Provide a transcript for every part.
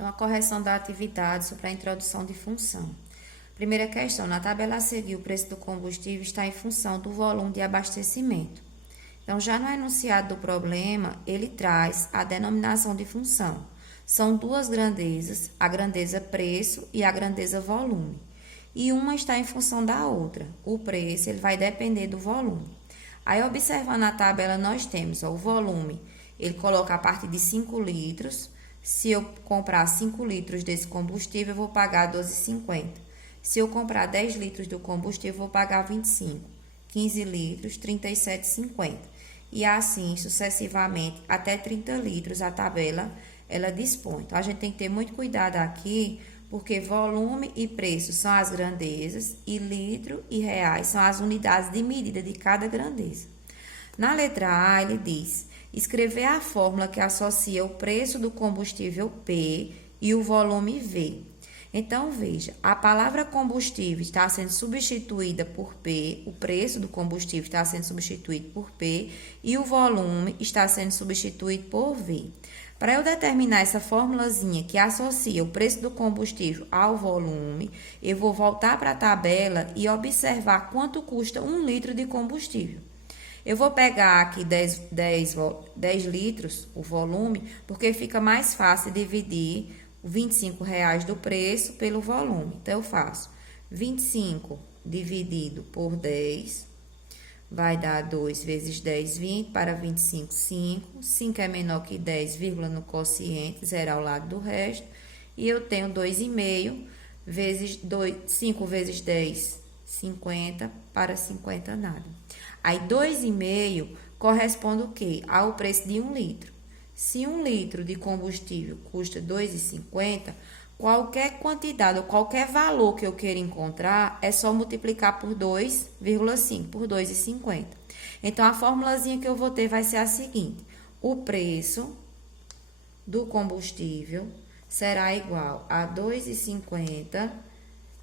Então, a correção da atividade sobre a introdução de função. Primeira questão, na tabela a seguir, o preço do combustível está em função do volume de abastecimento. Então, já no enunciado do problema, ele traz a denominação de função. São duas grandezas, a grandeza preço e a grandeza volume. E uma está em função da outra. O preço ele vai depender do volume. Aí, observando a tabela, nós temos o volume, ele coloca a partir de 5 litros. Se eu comprar 5 litros desse combustível, eu vou pagar 12,50. Se eu comprar 10 litros do combustível, eu vou pagar 25. 15 litros, 37,50. E assim, sucessivamente, até 30 litros a tabela, ela dispõe. Então, a gente tem que ter muito cuidado aqui, porque volume e preço são as grandezas e litro e reais são as unidades de medida de cada grandeza. Na letra A, ele diz, escrever a fórmula que associa o preço do combustível P e o volume V. Então, veja, a palavra combustível está sendo substituída por P, o preço do combustível está sendo substituído por P e o volume está sendo substituído por V. Para eu determinar essa formulazinha que associa o preço do combustível ao volume, eu vou voltar para a tabela e observar quanto custa 1 litro de combustível. Eu vou pegar aqui 10 litros, o volume, porque fica mais fácil dividir os R$ 25 do preço pelo volume. Então, eu faço 25 dividido por 10, vai dar 2 vezes 10, 20, para 25, 5. 5 é menor que 10, vírgula no quociente, zero ao lado do resto. E eu tenho 2,5 vezes 5 vezes 10, 50, para 50 nada. Aí, 2,5 corresponde o quê? Ao preço de 1 litro. Se 1 litro de combustível custa R$ 2,50, qualquer quantidade ou qualquer valor que eu queira encontrar, é só multiplicar por 2,5, por 2,50. Então, a formulazinha que eu vou ter vai ser a seguinte. O preço do combustível será igual a 2,50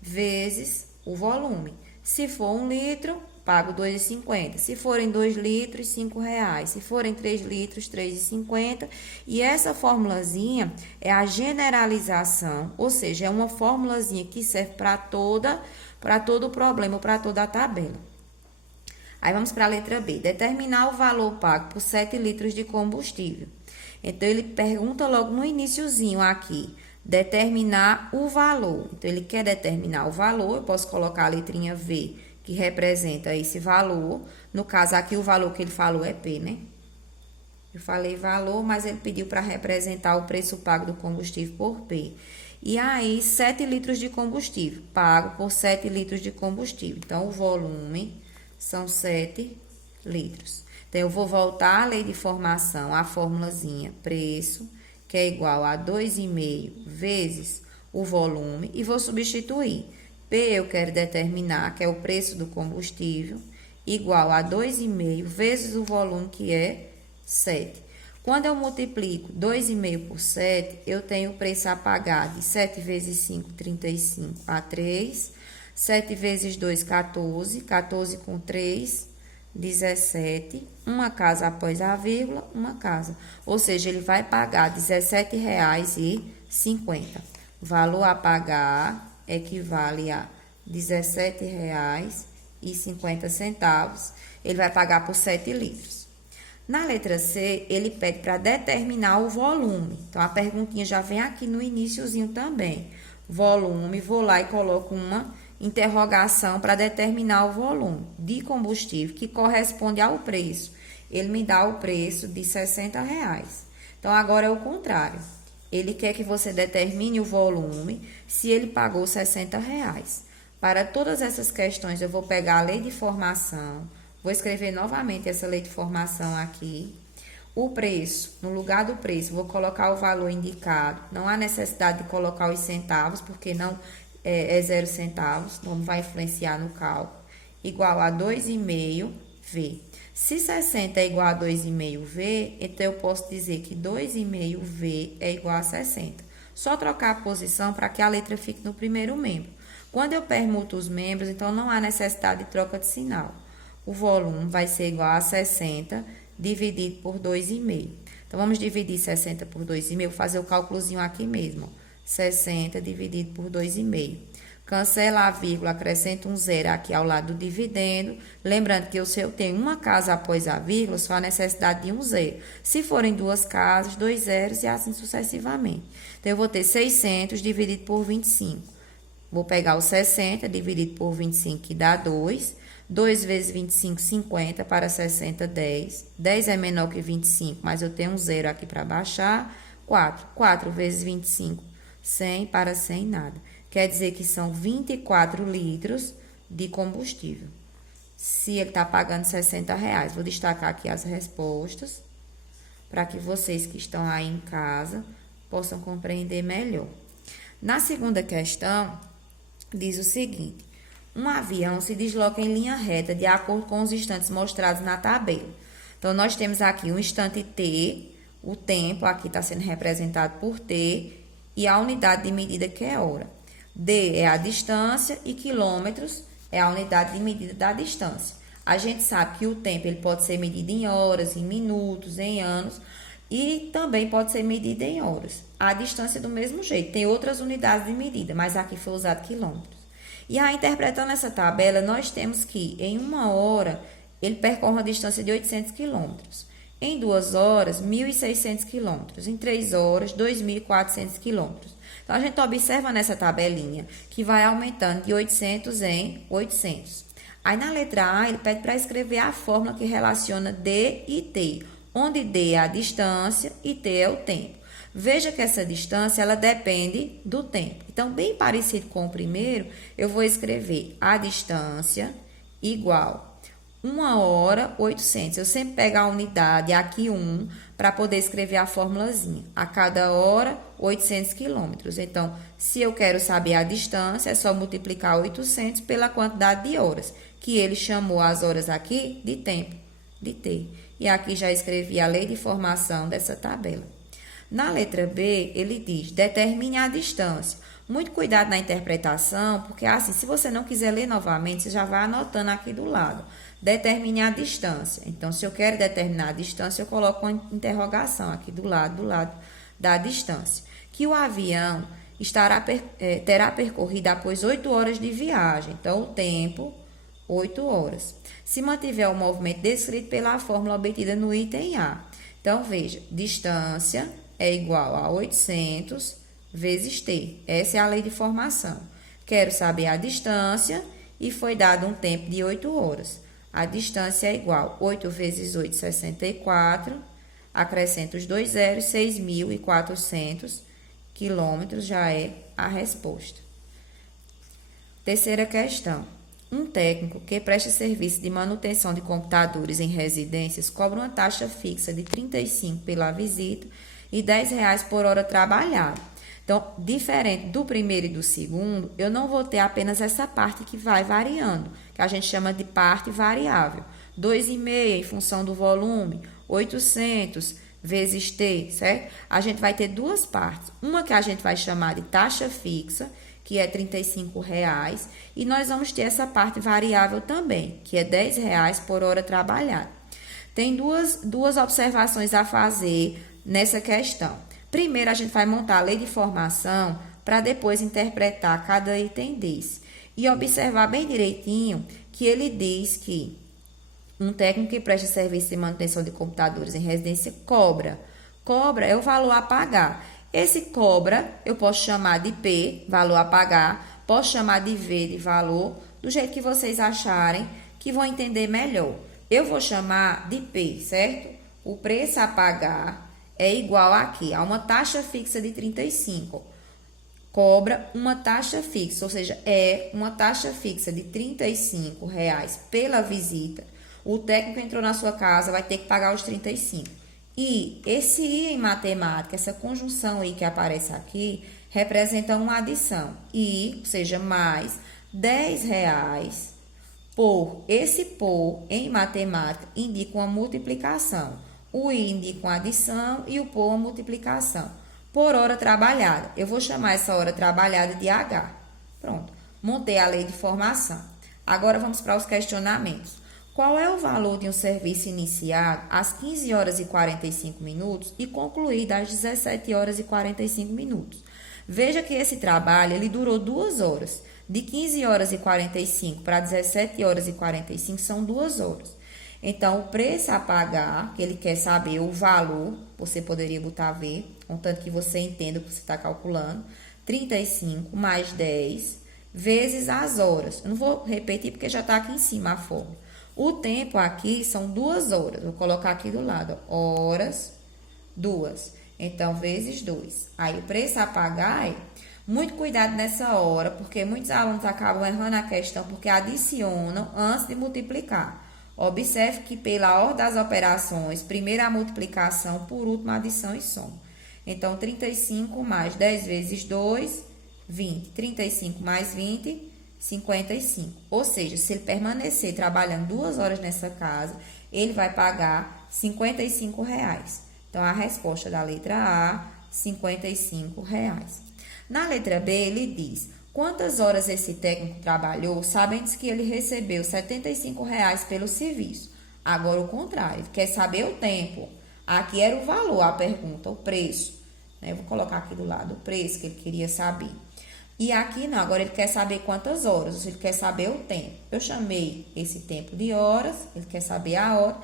vezes o volume. Se for 1 litro, pago 2,50. Se forem 2 litros, R$ 5,00. Se forem 3 litros, R$ 3,50. E essa formulazinha é a generalização, ou seja, é uma formulazinha que serve para todo o problema, para toda a tabela. Aí vamos para a letra B. Determinar o valor pago por 7 litros de combustível. Então, ele pergunta logo no iniciozinho aqui, determinar o valor. Então, ele quer determinar o valor, eu posso colocar a letrinha V, que representa esse valor. No caso, aqui o valor que ele falou é P, né? Eu falei valor, mas ele pediu para representar o preço pago do combustível por P. E aí, 7 litros de combustível, pago por 7 litros de combustível. Então, o volume são 7 litros. Então, eu vou voltar à lei de formação, a formulazinha preço, que é igual a 2,5 vezes o volume, e vou substituir. P eu quero determinar, que é o preço do combustível, igual a 2,5 vezes o volume, que é 7. Quando eu multiplico 2,5 por 7, eu tenho o preço a pagar de 7 vezes 5, 35 a 3. 7 vezes 2, 14. 14 com 3, 17. Uma casa após a vírgula, uma casa. Ou seja, ele vai pagar R$ 17,50. O valor a pagar equivale a R$ 17,50. Ele vai pagar por 7 litros. Na letra C, ele pede para determinar o volume. Então, a perguntinha já vem aqui no iniciozinho também. Volume, vou lá e coloco uma interrogação para determinar o volume de combustível que corresponde ao preço. Ele me dá o preço de R$ 60. Então, agora é o contrário. Ele quer que você determine o volume se ele pagou R$ 60. Para todas essas questões, eu vou pegar a lei de formação, vou escrever novamente essa lei de formação aqui. O preço, no lugar do preço, vou colocar o valor indicado. Não há necessidade de colocar os centavos, porque não é 0 centavos, não vai influenciar no cálculo. Igual a 2,5 V. Se 60 é igual a 2,5 V, então eu posso dizer que 2,5 V é igual a 60. Só trocar a posição para que a letra fique no primeiro membro. Quando eu permuto os membros, então não há necessidade de troca de sinal. O volume vai ser igual a 60 dividido por 2,5. Então, vamos dividir 60 por 2,5, fazer o cálculozinho aqui mesmo. 60 dividido por 2,5. Cancela a vírgula, acrescenta um zero aqui ao lado do dividendo. Lembrando que se eu tenho uma casa após a vírgula, só há necessidade de um zero. Se forem duas casas, dois zeros e assim sucessivamente. Então, eu vou ter 600 dividido por 25. Vou pegar o 60 dividido por 25, que dá 2. 2 vezes 25, 50. Para 60, 10. 10 é menor que 25, mas eu tenho um zero aqui para baixar. 4. 4 vezes 25, 100. Para 100, nada. Quer dizer que são 24 litros de combustível. Se ele está pagando R$60. Vou destacar aqui as respostas, para que vocês que estão aí em casa possam compreender melhor. Na segunda questão, diz o seguinte: um avião se desloca em linha reta de acordo com os instantes mostrados na tabela. Então, nós temos aqui um instante T, o tempo aqui está sendo representado por T, e a unidade de medida que é hora. D é a distância e quilômetros é a unidade de medida da distância. A gente sabe que o tempo ele pode ser medido em horas, em minutos, em anos e também pode ser medido em horas. A distância do mesmo jeito, tem outras unidades de medida, mas aqui foi usado quilômetros. E aí, interpretando essa tabela, nós temos que em 1 hora ele percorre uma distância de 800 quilômetros. Em 2 horas, 1.600 quilômetros. Em 3 horas, 2.400 quilômetros. Então, a gente observa nessa tabelinha que vai aumentando de 800 em 800. Aí, na letra A, ele pede para escrever a fórmula que relaciona D e T, onde D é a distância e T é o tempo. Veja que essa distância, ela depende do tempo. Então, bem parecido com o primeiro, eu vou escrever a distância igual 1 hora, 800. Eu sempre pego a unidade, aqui 1, para poder escrever a formulazinha. A cada hora, 800 quilômetros. Então, se eu quero saber a distância, é só multiplicar 800 pela quantidade de horas, que ele chamou as horas aqui de tempo, de T. E aqui já escrevi a lei de formação dessa tabela. Na letra B, ele diz, determine a distância. Muito cuidado na interpretação, porque assim, se você não quiser ler novamente, você já vai anotando aqui do lado. Determine a distância. Então, se eu quero determinar a distância, eu coloco uma interrogação aqui do lado da distância. Que o avião terá percorrido após 8 horas de viagem. Então, o tempo, 8 horas. Se mantiver o movimento descrito pela fórmula obtida no item A. Então, veja, distância é igual a 800 vezes T. Essa é a lei de formação. Quero saber a distância e foi dado um tempo de 8 horas. A distância é igual 8 vezes 8, 64. Acrescento os 2 zeros, 6.400 quilômetros já é a resposta. Terceira questão. Um técnico que presta serviço de manutenção de computadores em residências cobra uma taxa fixa de R$ 35 pela visita e R$ 10 por hora trabalhada. Então, diferente do primeiro e do segundo, eu não vou ter apenas essa parte que vai variando, que a gente chama de parte variável. 2,5 em função do volume, 800 vezes T, certo? A gente vai ter duas partes. Uma que a gente vai chamar de taxa fixa, que é R$ 35, e nós vamos ter essa parte variável também, que é R$ 10 por hora trabalhada. Tem duas observações a fazer nessa questão. Primeiro, a gente vai montar a lei de formação para depois interpretar cada item desse. E observar bem direitinho que ele diz que um técnico que presta serviço de manutenção de computadores em residência cobra. Cobra é o valor a pagar. Esse cobra eu posso chamar de P, valor a pagar, posso chamar de V, de valor, do jeito que vocês acharem que vão entender melhor. Eu vou chamar de P, certo? O preço a pagar é igual aqui a uma taxa fixa de 35. Cobra uma taxa fixa, ou seja, é uma taxa fixa de R$ 35 pela visita. O técnico entrou na sua casa, vai ter que pagar os 35. E esse I em matemática, essa conjunção I que aparece aqui, representa uma adição. I, ou seja, mais R$ 10 por, esse por em matemática indica uma multiplicação. O I indica uma adição e o por uma multiplicação. Por hora trabalhada. Eu vou chamar essa hora trabalhada de H. Pronto. Montei a lei de formação. Agora vamos para os questionamentos. Qual é o valor de um serviço iniciado às 15 horas e 45 minutos e concluído às 17 horas e 45 minutos? Veja que esse trabalho ele durou 2 horas. De 15 horas e 45 para 17 horas e 45 são 2 horas. Então, o preço a pagar, que ele quer saber o valor, você poderia botar V, contanto que você entenda o que você está calculando, 35 mais 10 vezes as horas. Eu não vou repetir porque já está aqui em cima a fórmula. O tempo aqui são 2 horas. Vou colocar aqui do lado, ó, horas, 2. Então, vezes 2. Aí, o preço a pagar é... Muito cuidado nessa hora, porque muitos alunos acabam errando a questão porque adicionam antes de multiplicar. Observe que pela ordem das operações, primeiro a multiplicação, por último a adição e soma. Então, 35 mais 10 vezes 2, 20. 35 mais 20, 55. Ou seja, se ele permanecer trabalhando 2 horas nessa casa, ele vai pagar R$55. Então, a resposta da letra A, R$55. Na letra B, ele diz, quantas horas esse técnico trabalhou, sabendo que ele recebeu R$75 pelo serviço. Agora, o contrário, ele quer saber o tempo. Aqui era o valor, a pergunta, o preço. Eu vou colocar aqui do lado o preço que ele queria saber. E aqui não, agora ele quer saber quantas horas, ele quer saber o tempo. Eu chamei esse tempo de horas, ele quer saber a hora,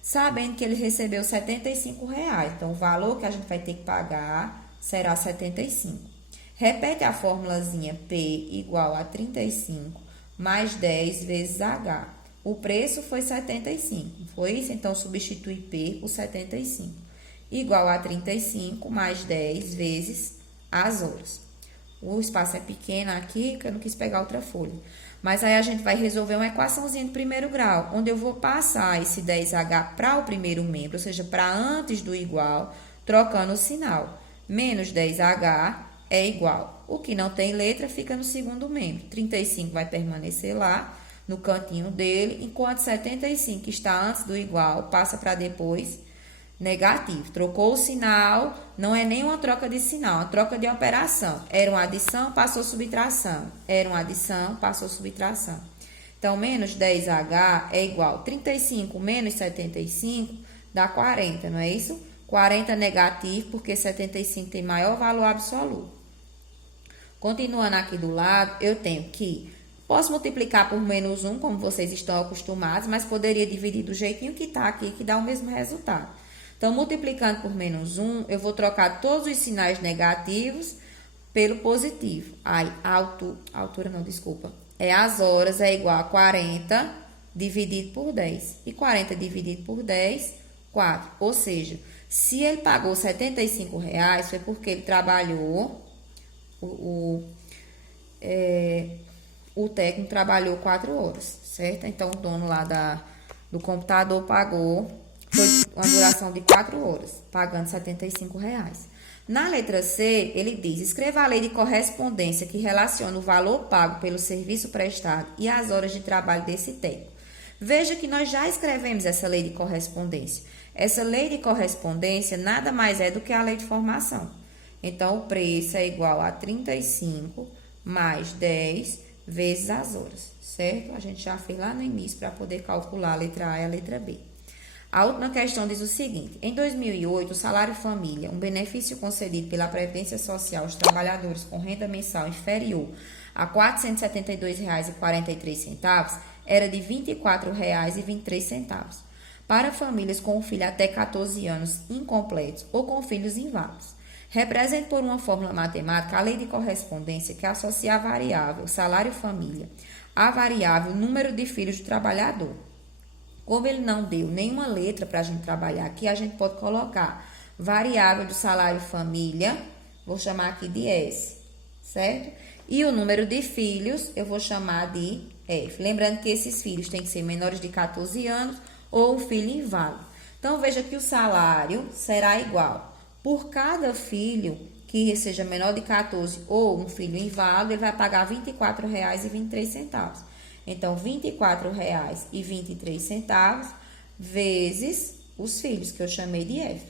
sabendo que ele recebeu R$75. Então, o valor que a gente vai ter que pagar será 75. Repete a formulazinha P igual a 35 mais 10 vezes H. O preço foi 75, foi isso? Então, substitui P por 75. Igual a 35 mais 10 vezes as horas. O espaço é pequeno aqui, que eu não quis pegar outra folha. Mas aí a gente vai resolver uma equaçãozinha de primeiro grau, onde eu vou passar esse 10H para o primeiro membro, ou seja, para antes do igual, trocando o sinal. Menos 10H é igual. O que não tem letra fica no segundo membro. 35 vai permanecer lá, no cantinho dele, enquanto 75, que está antes do igual, passa para depois negativo. Trocou o sinal, não é nem uma troca de sinal, é uma troca de operação. Era uma adição, passou subtração. Era uma adição, passou subtração. Então, menos 10H é igual 35 menos 75 dá 40, não é isso? 40 negativo, porque 75 tem maior valor absoluto. Continuando aqui do lado, eu tenho que... Posso multiplicar por menos 1, como vocês estão acostumados, mas poderia dividir do jeitinho que está aqui, que dá o mesmo resultado. Então, multiplicando por menos 1, eu vou trocar todos os sinais negativos pelo positivo. Aí, as horas é igual a 40 dividido por 10. E 40 dividido por 10, 4. Ou seja, se ele pagou R$75, foi porque ele trabalhou... O técnico trabalhou 4 horas, certo? Então, o dono lá do computador pagou, foi uma duração de 4 horas, pagando R$75. Na letra C, ele diz, escreva a lei de correspondência que relaciona o valor pago pelo serviço prestado e as horas de trabalho desse técnico. Veja que nós já escrevemos essa lei de correspondência. Essa lei de correspondência nada mais é do que a lei de formação. Então, o preço é igual a 35 mais 10 vezes as horas, certo? A gente já fez lá no início para poder calcular a letra A e a letra B. A última questão diz o seguinte, em 2008, o salário família, um benefício concedido pela Previdência Social aos trabalhadores com renda mensal inferior a R$ 472,43, era de R$ 24,23. Para famílias com um filho até 14 anos incompletos ou com filhos inválidos. Represente por uma fórmula matemática a lei de correspondência que associa a variável salário família à variável número de filhos do trabalhador. Como ele não deu nenhuma letra para a gente trabalhar aqui, a gente pode colocar variável do salário família, vou chamar aqui de S, certo? E o número de filhos eu vou chamar de F. Lembrando que esses filhos têm que ser menores de 14 anos ou um filho inválido. Então, veja que o salário será igual. Por cada filho que seja menor de 14 ou um filho inválido, ele vai pagar R$ 24,23. Então, R$ 24,23 vezes os filhos, que eu chamei de F.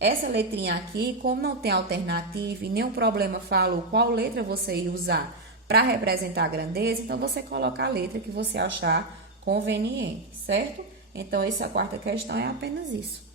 Essa letrinha aqui, como não tem alternativa e nenhum problema falou qual letra você ia usar para representar a grandeza, então você coloca a letra que você achar conveniente, certo? Então, essa quarta questão é apenas isso.